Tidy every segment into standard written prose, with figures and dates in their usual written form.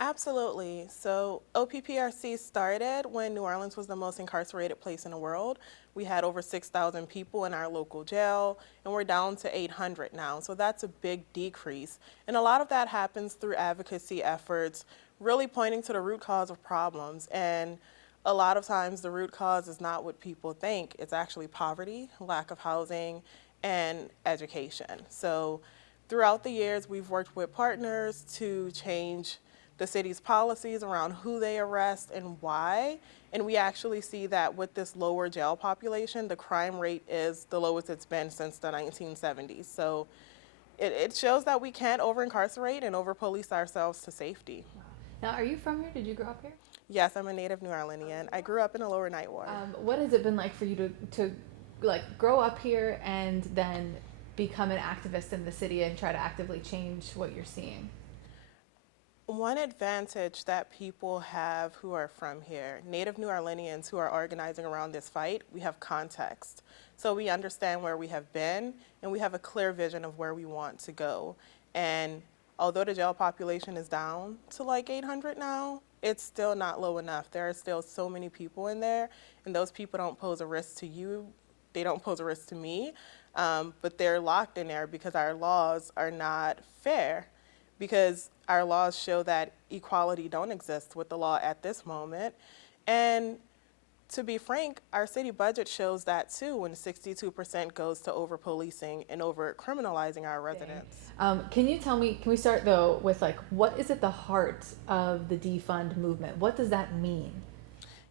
Absolutely. So OPPRC started when New Orleans was the most incarcerated place in the world. We had over 6,000 people in our local jail, and we're down to 800 now. So that's a big decrease. And a lot of that happens through advocacy efforts, really pointing to the root cause of problems. And a lot of times the root cause is not what people think. It's actually poverty, lack of housing, and education. So throughout the years, we've worked with partners to change the city's policies around who they arrest and why. And we actually see that with this lower jail population, the crime rate is the lowest it's been since the 1970s. So it shows that we can't over incarcerate and over police ourselves to safety. Wow. Now, are you from here? Did you grow up here? Yes, I'm a native New Orleanian. I grew up in the lower Ninth Ward. What has it been like for you to like grow up here and then become an activist in the city and try to actively change what you're seeing? One advantage that people have who are from here, native New Orleanians who are organizing around this fight, we have context. So we understand where we have been and we have a clear vision of where we want to go. And although the jail population is down to like 800 now, it's still not low enough. There are still so many people in there, and those people don't pose a risk to you. They don't pose a risk to me, but they're locked in there because our laws are not fair, because our laws show that equality don't exist with the law at this moment. And to be frank, our city budget shows that too, when 62% goes to over policing and over criminalizing our residents. Can you tell me, can we start though with like, what is at the heart of the defund movement? What does that mean?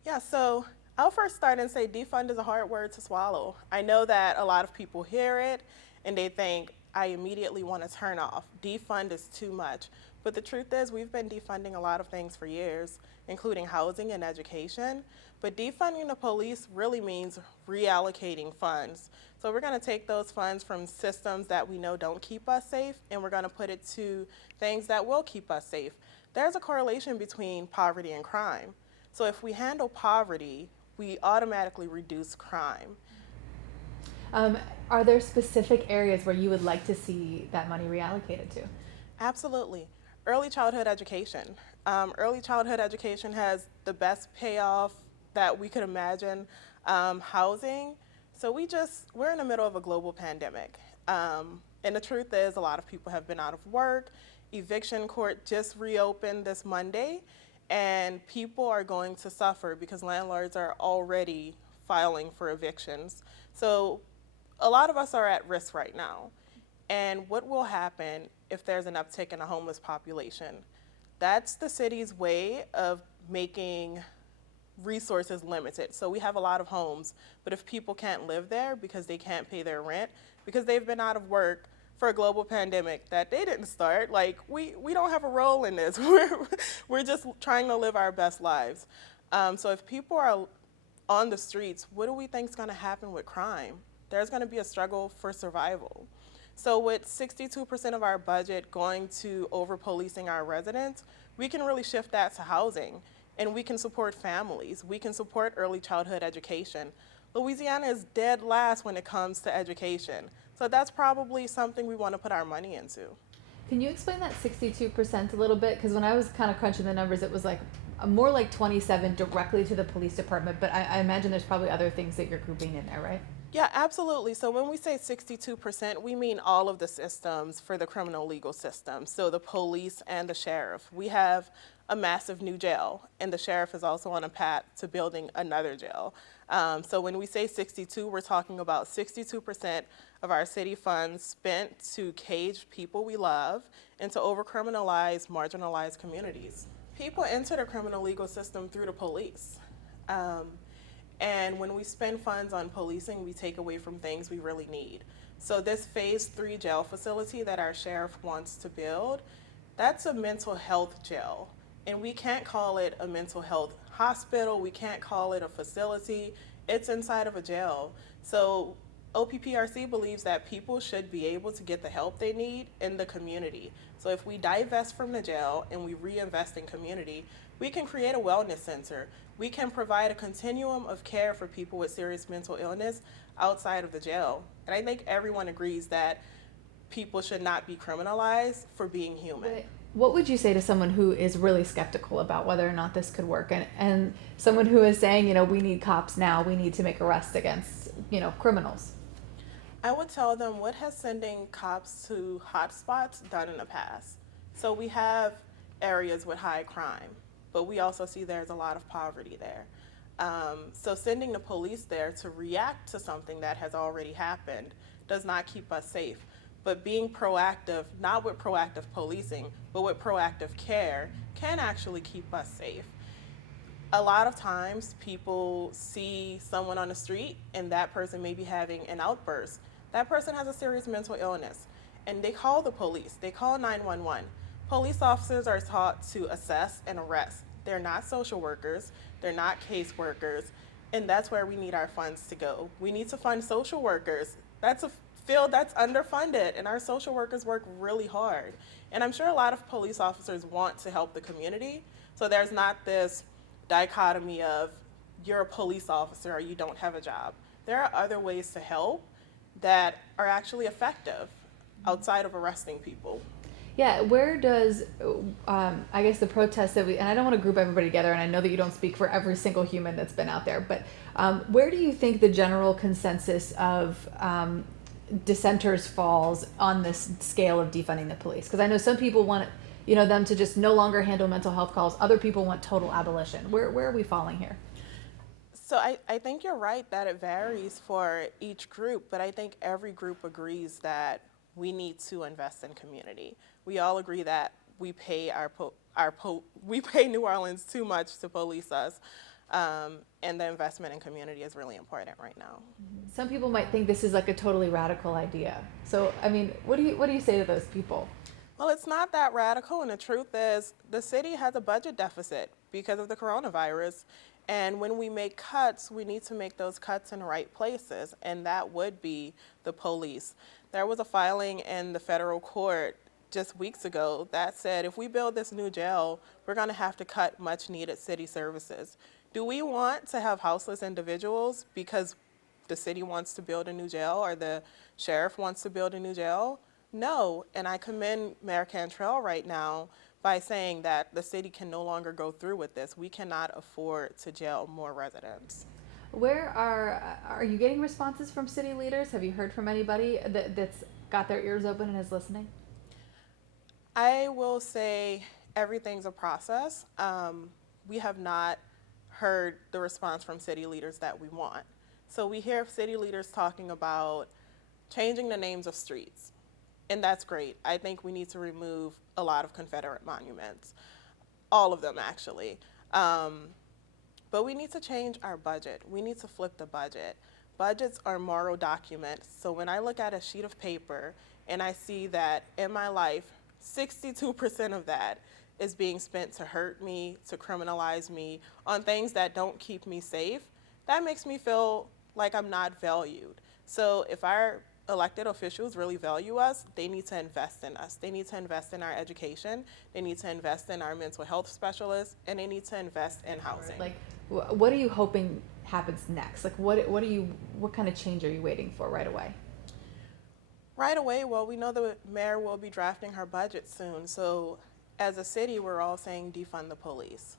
Yeah, so I'll first start and say defund is a hard word to swallow. I know that a lot of people hear it and they think, I immediately want to turn off. Defund is too much. But the truth is, we've been defunding a lot of things for years, including housing and education. But defunding the police really means reallocating funds. So we're going to take those funds from systems that we know don't keep us safe, and we're going to put it to things that will keep us safe. There's a correlation between poverty and crime. So if we handle poverty, we automatically reduce crime. Are there specific areas where you would like to see that money reallocated to? Absolutely. Early childhood education. Early childhood education has the best payoff that we could imagine. Housing. So we're in the middle of a global pandemic. And the truth is, a lot of people have been out of work. Eviction court just reopened this Monday, and people are going to suffer because landlords are already filing for evictions. So a lot of us are at risk right now. And what will happen if there's an uptick in the homeless population? That's the city's way of making resources limited. So we have a lot of homes, but if people can't live there because they can't pay their rent, because they've been out of work for a global pandemic that they didn't start, like we don't have a role in this. We're just trying to live our best lives. So if people are on the streets, what do we think is going to happen with crime? There's going to be a struggle for survival. So with 62% of our budget going to over-policing our residents, we can really shift that to housing, and we can support families. We can support early childhood education. Louisiana is dead last when it comes to education. So that's probably something we want to put our money into. Can you explain that 62% a little bit? Because when I was kind of crunching the numbers, it was like more like 27 directly to the police department, but I imagine there's probably other things that you're grouping in there, right? Yeah, absolutely. So when we say 62%, we mean all of the systems for the criminal legal system. So the police and the sheriff. We have a massive new jail, and the sheriff is also on a path to building another jail. So when we say 62, we're talking about 62% of our city funds spent to cage people we love and to over-criminalize marginalized communities. People enter the criminal legal system through the police. And when we spend funds on policing, we take away from things we really need. So this phase 3 jail facility that our sheriff wants to build, that's a mental health jail. And we can't call it a mental health hospital. We can't call it a facility. It's inside of a jail. So OPPRC believes that people should be able to get the help they need in the community. So if we divest from the jail and we reinvest in community, we can create a wellness center. We can provide a continuum of care for people with serious mental illness outside of the jail. And I think everyone agrees that people should not be criminalized for being human. What would you say to someone who is really skeptical about whether or not this could work, and someone who is saying, we need cops now, we need to make arrests against, criminals? I would tell them, what has sending cops to hotspots done in the past? So we have areas with high crime, but we also see there's a lot of poverty there. So sending the police there to react to something that has already happened does not keep us safe. But being proactive, not with proactive policing, but with proactive care, can actually keep us safe. A lot of times people see someone on the street and that person may be having an outburst. That person has a serious mental illness and they call the police, they call 911. Police officers are taught to assess and arrest. They're not social workers, they're not case workers, and that's where we need our funds to go. We need to fund social workers. That's a field that's underfunded, and our social workers work really hard. And I'm sure a lot of police officers want to help the community, so there's not this dichotomy of you're a police officer or you don't have a job. There are other ways to help that are actually effective outside of arresting people. Yeah, where does, I guess the protests that and I don't want to group everybody together, and I know that you don't speak for every single human that's been out there, but where do you think the general consensus of dissenters falls on this scale of defunding the police? Because I know some people want them to just no longer handle mental health calls. Other people want total abolition. Where are we falling here? So I think you're right that it varies for each group, but I think every group agrees that we need to invest in community. We all agree that we pay we pay New Orleans too much to police us, and the investment in community is really important right now. Some people might think this is like a totally radical idea. So, I mean, what do you say to those people? Well, it's not that radical, and the truth is the city has a budget deficit because of the coronavirus. And when we make cuts, we need to make those cuts in the right places, and that would be the police. There was a filing in the federal court just weeks ago that said if we build this new jail, we're going to have to cut much needed city services. Do we want to have houseless individuals because the city wants to build a new jail or the sheriff wants to build a new jail? No, and I commend Mayor Cantrell right now by saying that the city can no longer go through with this. We cannot afford to jail more residents. Where are you getting responses from city leaders? Have you heard from anybody that's got their ears open and is listening? I will say everything's a process. We have not heard the response from city leaders that we want. So we hear city leaders talking about changing the names of streets, and that's great. I think we need to remove a lot of Confederate monuments, all of them actually. But we need to change our budget. We need to flip the budget. Budgets are moral documents. So when I look at a sheet of paper and I see that in my life, 62% of that is being spent to hurt me, to criminalize me, on things that don't keep me safe, that makes me feel like I'm not valued. So if our elected officials really value us, they need to invest in us. They need to invest in our education. They need to invest in our mental health specialists, and they need to invest in housing. Like, what are you hoping happens next? Like, what kind of change are you waiting for right away? Right away, well, we know the mayor will be drafting her budget soon. So as a city, we're all saying defund the police.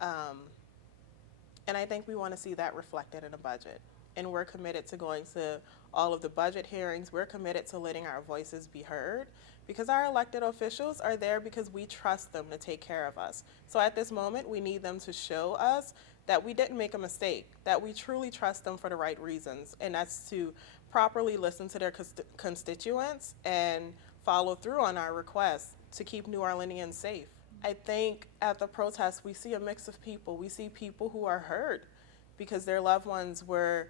And I think we want to see that reflected in a budget. And we're committed to going to all of the budget hearings. We're committed to letting our voices be heard because our elected officials are there because we trust them to take care of us. So at this moment, we need them to show us that we didn't make a mistake, that we truly trust them for the right reasons, and that's to properly listen to their constituents and follow through on our requests to keep New Orleanians safe. I think at the protests, we see a mix of people. We see people who are hurt because their loved ones were,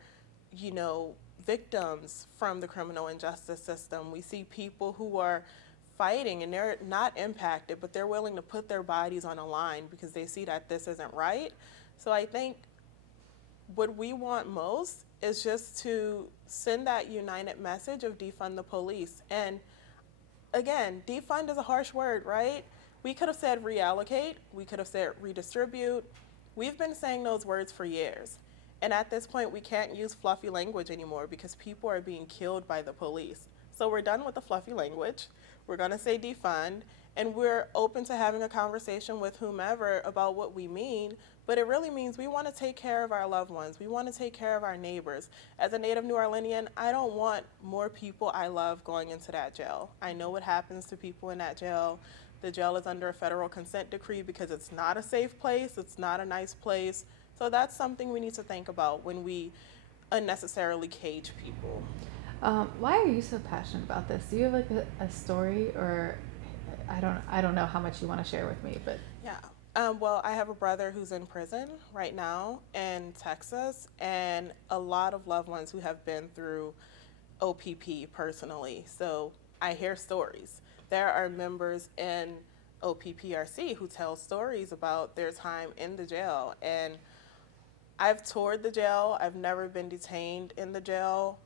victims from the criminal injustice system. We see people who are fighting and they're not impacted, but they're willing to put their bodies on a line because they see that this isn't right. So I think what we want most is just to send that united message of defund the police. And again, defund is a harsh word, right? We could have said reallocate, we could have said redistribute. We've been saying those words for years. And at this point, we can't use fluffy language anymore because people are being killed by the police. So we're done with the fluffy language. We're gonna say defund, And we're open to having a conversation with whomever about what we mean, but it really means we want to take care of our loved ones. We want to take care of our neighbors. As a native New Orleanian, I don't want more people I love going into that jail. I know what happens to people in that jail. The jail is under a federal consent decree because it's not a safe place, it's not a nice place. So that's something we need to think about when we unnecessarily cage people. Why are you so passionate about this? Do you have like a story, or I don't know how much you want to share with me, but Yeah. Well, I have a brother who's in prison right now in Texas, and a lot of loved ones who have been through OPP personally. So I hear stories. There are members in OPPRC who tell stories about their time in the jail. And I've toured the jail, I've never been detained in the jail.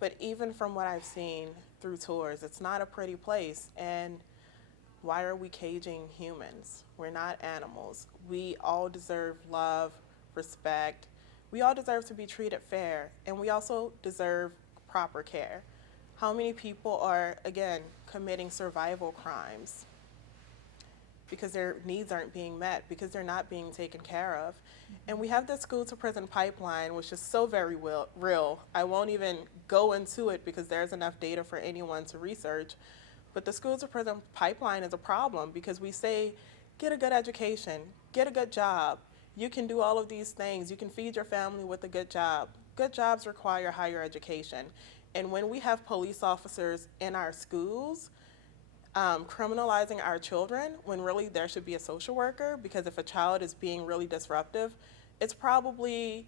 But even from what I've seen through tours, it's not a pretty place. And why are we caging humans? We're not animals. We all deserve love, respect. We all deserve to be treated fair, and we also deserve proper care. How many people are, again, committing survival crimes because their needs aren't being met, because they're not being taken care of? And we have this school to prison pipeline, which is so very real. I won't even go into it because there's enough data for anyone to research. But the school to prison pipeline is a problem because we say, get a good education, get a good job. You can do all of these things. You can feed your family with a good job. Good jobs require higher education. And when we have police officers in our schools criminalizing our children, when really there should be a social worker, because if a child is being really disruptive, it's probably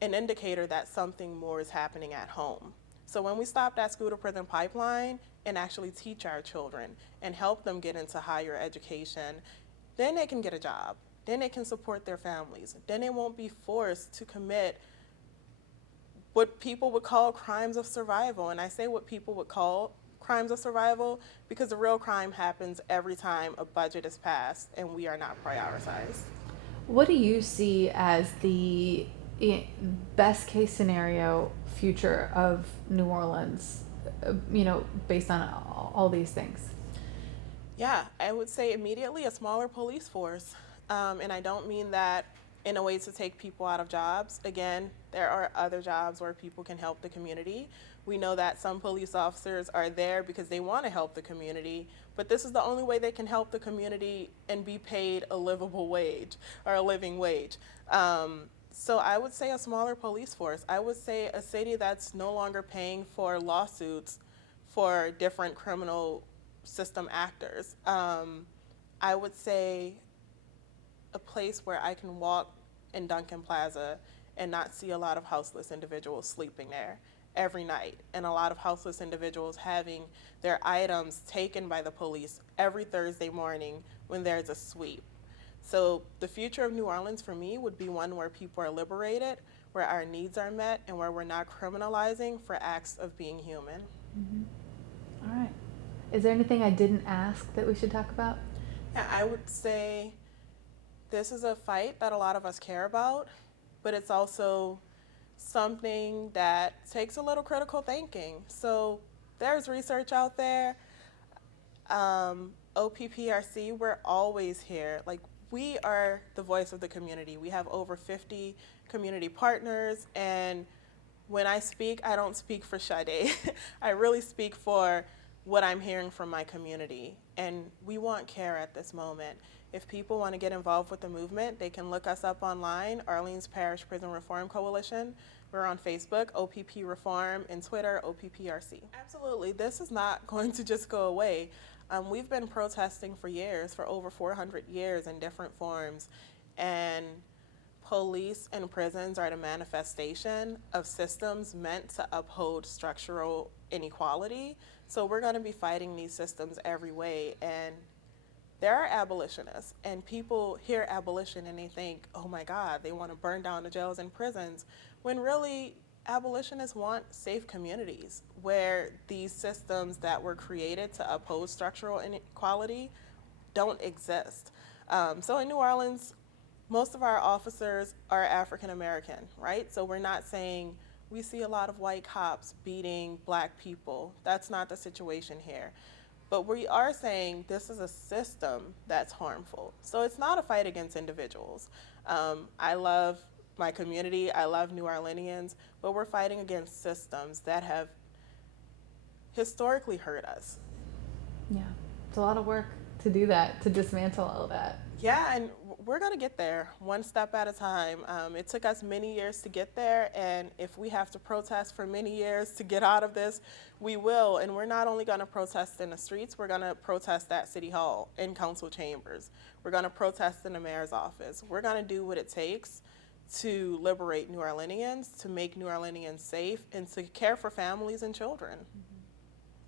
an indicator that something more is happening at home. So when we stop that school to prison pipeline and actually teach our children and help them get into higher education, then they can get a job. Then they can support their families. Then they won't be forced to commit what people would call crimes of survival. And I say what people would call crimes of survival because the real crime happens every time a budget is passed and we are not prioritized. what do you see as the best case scenario future of New Orleans, based on all these things? Yeah, I would say immediately a smaller police force. And I don't mean that in a way to take people out of jobs. Again, there are other jobs where people can help the community. We know that some police officers are there because they want to help the community, but this is the only way they can help the community and be paid a livable wage or a living wage. So I would say a smaller police force. I would say a city that's no longer paying for lawsuits for different criminal system actors. I would say a place where I can walk in Duncan Plaza and not see a lot of houseless individuals sleeping there every night, and a lot of houseless individuals having their items taken by the police every Thursday morning when there's a sweep. So the future of New Orleans for me would be one where people are liberated, where our needs are met, and where we're not criminalizing for acts of being human. All right. Is there anything I didn't ask that we should talk about? Yeah, I would say this is a fight that a lot of us care about, but it's also something that takes a little critical thinking. So there's research out there. OPPRC, we're always here. Like, we are the voice of the community. We have over 50 community partners, and when I speak, I don't speak for Sade. I really speak for what I'm hearing from my community, and we want care at this moment. If people want to get involved with the movement, they can look us up online, Orleans Parish Prison Reform Coalition. We're on Facebook, OPP Reform, and Twitter, OPPRC. Absolutely, this is not going to just go away. We've been protesting for years, for over 400 years in different forms, and police and prisons are the manifestation of systems meant to uphold structural inequality. So we're going to be fighting these systems every way. And there are abolitionists, and people hear abolition and they think, oh my God, they want to burn down the jails and prisons, when really abolitionists want safe communities where these systems that were created to uphold structural inequality don't exist. So in New Orleans, most of our officers are African American, right? So we're not saying we see a lot of white cops beating black people. That's not the situation here. But we are saying this is a system that's harmful. So it's not a fight against individuals. I love my community, I love New Orleanians, but we're fighting against systems that have historically hurt us. Yeah, it's a lot of work to do that, to dismantle all of that. Yeah, and we're going to get there one step at a time. It took us many years to get there, and if we have to protest for many years to get out of this, we will. And we're not only going to protest in the streets, we're going to protest at City Hall, in council chambers. We're going to protest in the mayor's office. We're going to do what it takes to liberate New Orleanians, to make New Orleanians safe, and to care for families and children.